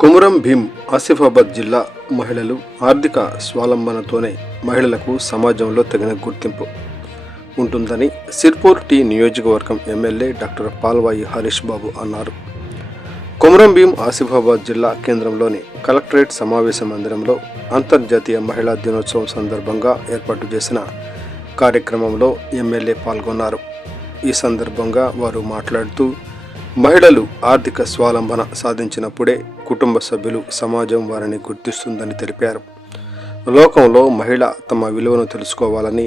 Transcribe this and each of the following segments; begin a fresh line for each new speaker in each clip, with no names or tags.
కుమురం భీం ఆసిఫాబాద్ జిల్లా మహిళలు ఆర్థిక స్వావలంబనతోనే మహిళలకు సమాజంలో తగిన గుర్తింపు ఉంటుందని సిర్పూర్ టీ నియోజకవర్గం ఎమ్మెల్యే డాక్టర్ పాల్వాయి హరీష్ బాబు అన్నారు. కొమరం భీం ఆసిఫాబాద్ జిల్లా కేంద్రంలోని కలెక్టరేట్ సమావేశ మందిరంలో అంతర్జాతీయ మహిళా దినోత్సవం సందర్భంగా ఏర్పాటు చేసిన కార్యక్రమంలో ఎమ్మెల్యే పాల్గొన్నారు. ఈ సందర్భంగా వారు మాట్లాడుతూ మహిళలు ఆర్థిక స్వావలంబన సాధించినప్పుడే కుటుంబ సభ్యులు సమాజం వారిని గుర్తిస్తుందని తెలిపారు. లోకంలో మహిళ తమ విలువను తెలుసుకోవాలని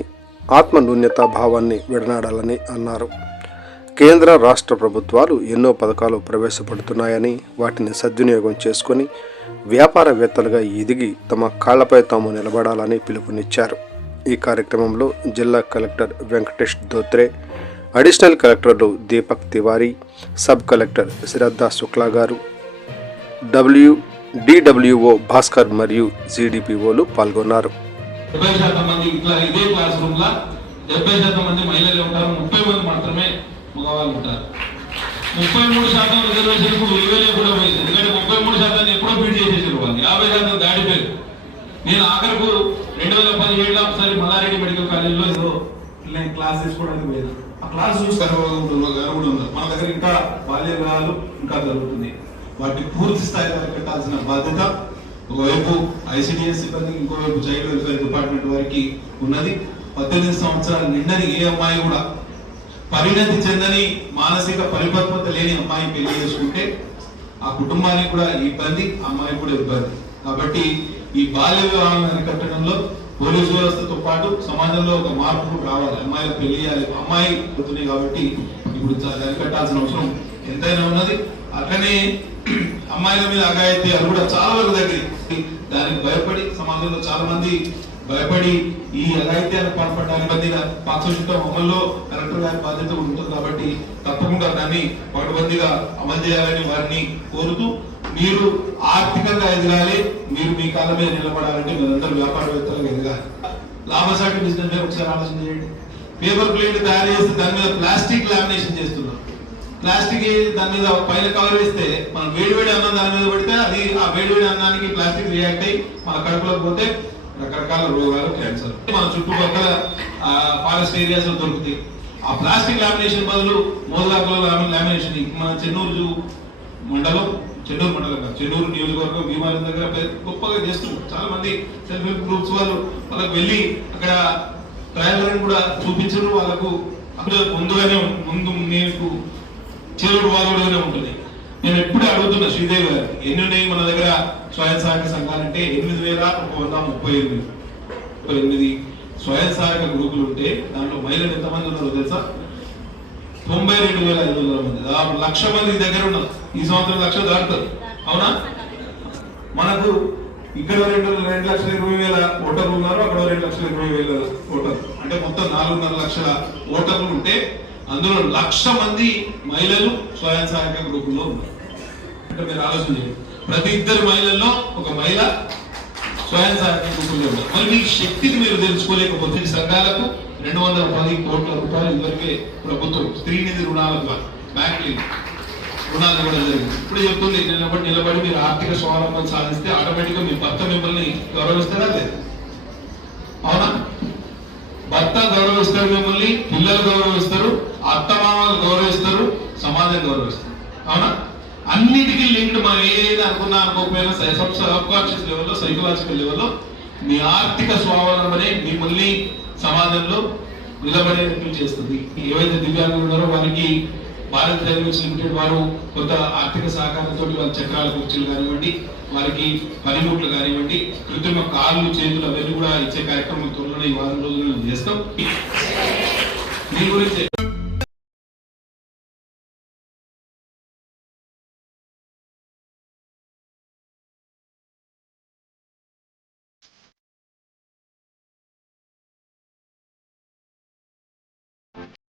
ఆత్మ న్యూన్యతా భావాన్ని విడనాడాలని అన్నారు. కేంద్ర రాష్ట్ర ప్రభుత్వాలు ఎన్నో పథకాలు ప్రవేశపెడుతున్నాయని వాటిని సద్వినియోగం చేసుకొని వ్యాపారవేత్తలుగా ఎదిగి తమ కాళ్ళపై తాము నిలబడాలని పిలుపునిచ్చారు. ఈ కార్యక్రమంలో జిల్లా కలెక్టర్ వెంకటేష్ దోత్రే అడిషనల్ కలెక్టర్లు దీపక్ తివారీ సబ్ కలెక్టర్ శ్రద్ధా శుక్లా గారు డబ్ల్యూ డిడబ్ల్యూఓ భాస్కర్ మరియు జీడిపిఓలు పాల్గొన్నారు.
డెబ్బై శాతం మంది ఇట్లా ఇదే క్లాస్ రూమ్ లా డెబ్బై శాతం మంది మహిళలు ఉంటారు. ముప్పై మంది మాత్రమే మగవాళ్ళు ఉంటారు. ముప్పై మూడు శాతం రిజర్వేషన్ ఇప్పుడు కూడా పోయింది. ఎందుకంటే ముప్పై మూడు శాతాన్ని ఎప్పుడో బీట్ చేసేసారు వాళ్ళు. యాభై శాతం దాటిపోయారు. నేను ఆఖరకు రెండు వేల పదిహేడులో ఒకసారి మల్లారెడ్డి మెడికల్ కాలేజీలో ఏదో క్లాస్ తీసుకోవడానికి పోయాను. ఆ క్లాస్ చూసి గర్వపడుతున్న కూడా ఉన్నారు. మన దగ్గర ఇంకా బాల్య వివాహాలు ఇంకా జరుగుతుంది వాటిని పూర్తి స్థాయిలో పెట్టాల్సిన బాధ్యత ఒకవైపు ఐసిడిఎస్ సిబ్బందికి ఇంకోవైపు చైల్డ్ వెల్ఫేర్ డిపార్ట్మెంట్ వారికి ఉన్నది. పద్దెనిమిది సంవత్సరాల నిండని ఏ అమ్మాయి కూడా పరిణతి చెందని మానసిక పరిపక్వత లేని అమ్మాయి పెళ్ళి చేసుకుంటే ఆ కుటుంబానికి కూడా ఇబ్బంది అమ్మాయి కూడా ఇబ్బంది. కాబట్టి ఈ బాల్య వివాహాలను అరికట్టడంలో పోలీసు వ్యవస్థతో పాటు సమాజంలో ఒక మార్పు రావాలి. అమ్మాయిలు పెళ్ళి చేయాలి అమ్మాయి అవుతున్నాయి కాబట్టి ఇప్పుడు కట్టాల్సిన అరికట్టాల్సిన అవసరం ఎంతైనా ఉన్నది. అట్లనే అమ్మాయిల మీద అగాయత్తి అది కూడా చాలా వరకు తగ్గింది. దానికి భయపడి సమాజంలో చాలా మంది భయపడి ఈ అఘాయిత్యాలకు పాల్పడడానికి బద్దిగా పాక్షిక అమల్లో కలెక్టర్ గారి బాధ్యత ఉంటుంది కాబట్టి తప్పకుండా దాన్ని పకడ్బందీగా అమలు చేయాలని వారిని కోరుతూ మీరు ఆర్థికంగా ఎదగాలి మీరు మీ కాళ్ళ మీద నిలబడాలంటే మీరందరూ వ్యాపారవేత్తలుగా ఎదగాలి. లాభసాటి బిజినెస్ మీద ఒకసారి ఆలోచన చేయండి. పేపర్ ప్లేట్ తయారు చేస్తే దాని మీద ప్లాస్టిక్ లామినేషన్ చేస్తున్నాం ప్లాస్టిక్ దాని మీద పైన కవర్ వేస్తే మనం వేడి వేడి అన్నం దాని మీద పెడితే అది ఆ వేడి వేడి అన్నానికి ప్లాస్టిక్ రియాక్ట్ అయ్యి మన కడుపులోకి పోతే రకరకాల రోగాలు క్యాన్సర్ మన చుట్టుపక్కల ఫారెస్ట్ ఏరియాస్లో దొరుకుతాయి. ఆ ప్లాస్టిక్ లామినేషన్ బదులు మోదగాకులో లామినేషన్ మన చెన్నూరు మండలం చెన్నూరు మండలంగా చెన్నూరు నియోజకవర్గం భీమారం దగ్గర గొప్పగా చేస్తున్నారు. చాలా మంది సెల్ఫ్ హెల్ప్ గ్రూప్స్ వాళ్ళు వాళ్ళకి వెళ్ళి అక్కడ ట్రయల్ కూడా చూపించరు వాళ్ళకు అప్పుడు ముందుగానే ముందు నీకు చేరుడు వారుడుగానే ఉంటుంది. నేను ఎప్పుడు అడుగుతున్నా శ్రీదేవి గారు ఎన్ని ఉన్నాయి మన దగ్గర స్వయం సహాయక సంఘాలంటే ఎనిమిది వేల ఒక వంద ముప్పై ఎనిమిది. ముప్పై ఎనిమిది స్వయం సహాయక గ్రూపులు ఉంటే దాంట్లో మహిళలు ఎంతమంది ఉన్నారో తెలుసా? తొంభై రెండు వేల ఐదు వందల మంది. దాదాపు లక్ష మంది దగ్గర ఉన్నారు. ఈ సంవత్సరం లక్ష దాటుతారు. అవునా? మనకు ఇక్కడ రెండు రెండు లక్షల ఇరవై వేల ఓటర్లు ఉన్నారు అక్కడ రెండు లక్షల ఇరవై వేల ఓటర్లు. అంటే మొత్తం నాలుగున్నర లక్షల ఓటర్లు ఉంటే అందులో లక్ష మంది మహిళలు స్వయం సహాయక గ్రూపుల్లో ఉన్నారు. అంటే మీరు ఆలోచన చేయండి. ప్రతి ఇద్దరు మహిళల్లో ఒక మహిళ స్వయం సహాయక గ్రూపుల్లో ఉన్నారు. మరి మీ శక్తిని మీరు తెలుసుకోలేకపోతే సంఘాలకు రెండు వందల పది కోట్ల రూపాయలు ఇదివరకే ప్రభుత్వం స్త్రీ నిధి రుణాల ద్వారా. బ్యాంకులు రుణాలు ఇవ్వడం జరిగింది. ఇప్పుడు చెప్తుంది నిలబడి నిలబడి మీరు ఆర్థిక స్వావలంబన సాధిస్తే ఆటోమేటిక్గా మీ భర్త మిమ్మల్ని గౌరవిస్తారా లేదు? అవునా? భర్త గౌరవిస్తారు మిమ్మల్ని పిల్లలు గౌరవిస్తారు అత్తమామలు గౌరవిస్తారు సమాజం గౌరవిస్తారు. అవునా? అన్నిటికీ లింక్డ్ మనం ఏదైతే అనుకున్నా అనుకోకపోయినా సబ్కాన్షియస్ లెవెల్లో సైకలాజికల్ లెవెల్లో మీ ఆర్థిక స్వావలంబనే మిమ్మల్ని సమాజంలో నిలబడేటట్లు చేస్తుంది. ఏవైతే దివ్యాంగులు ఉన్నారో వారికి భారత్ రైల్వేస్ లిమిటెడ్ వారు కొంత ఆర్థిక సహకారంతో వారి చక్రాల కుర్చీలు కానివ్వండి వారికి పనిముట్లు కానివ్వండి కృత్రిమ కాళ్ళు చేతులు అవన్నీ కూడా ఇచ్చే కార్యక్రమం త్వరలోనే ఈ వారం రోజుల్లో చేస్తాం. దీని గురించి